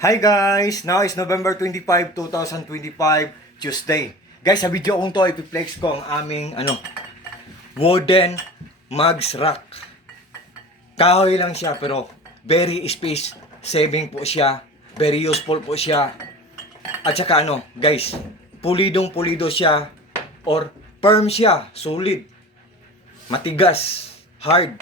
Hi guys! Now is November 25, 2025, Tuesday. Guys, sa video kong to, ipiplex ko ang aming wooden mugs rack. Kahoy lang siya pero very space saving po siya. Very useful po siya. At saka guys, pulidong pulido siya or firm siya, solid, matigas, hard.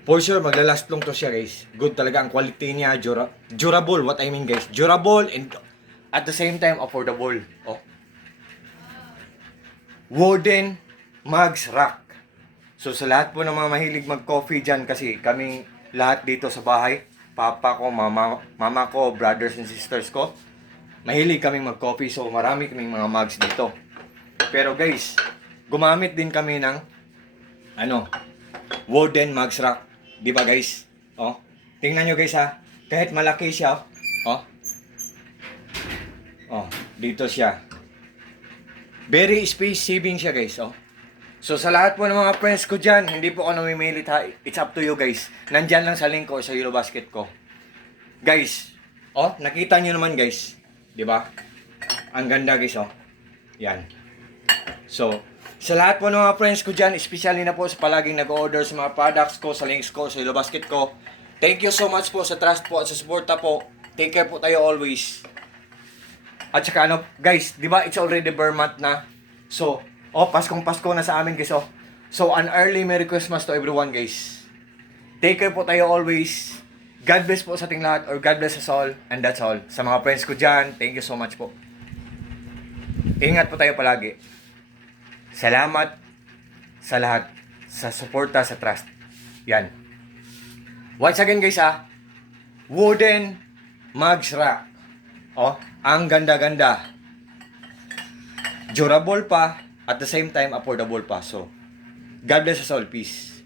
For sure, maglalast long to siya guys. Good talaga ang quality niya. Durable, what I mean guys. Durable and at the same time affordable. Wooden mugs rack. So sa lahat po ng mga mahilig mag-coffee dyan, kasi kaming lahat dito sa bahay, papa ko, mama ko, brothers and sisters ko, mahilig kaming mag-coffee. So marami kaming mga mugs dito. Pero guys, gumamit din kami ng wooden mugs rack. Di ba guys? Tingnan nyo guys ha. Kahit malaki siya. Dito siya. Very space saving siya guys. So sa lahat po ng mga friends ko dyan, hindi po ako namimilit ha. It's up to you guys. Nandyan lang sa link ko sa Yellow Basket ko. Guys. Nakita nyo naman guys. Di ba? Ang ganda guys. Yan. So, sa lahat po ng mga friends ko dyan, especially na po sa palaging nag-order sa mga products ko, sa links ko, sa Yellow Basket ko, thank you so much po sa trust po at sa suporta po. Take care po tayo always. At saka guys, di ba it's already Burr month na? So, Paskong Pasko na sa amin guys. So, an early Merry Christmas to everyone guys. Take care po tayo always. God bless po sa ating lahat, or God bless us all, and that's all. Sa mga friends ko dyan, thank you so much po. Ingat po tayo palagi. Salamat sa lahat, sa suporta, sa trust. Yan. Once again guys wooden mugs rack. Ang ganda-ganda. Durable pa, at the same time affordable pa. So, God bless us all. Peace.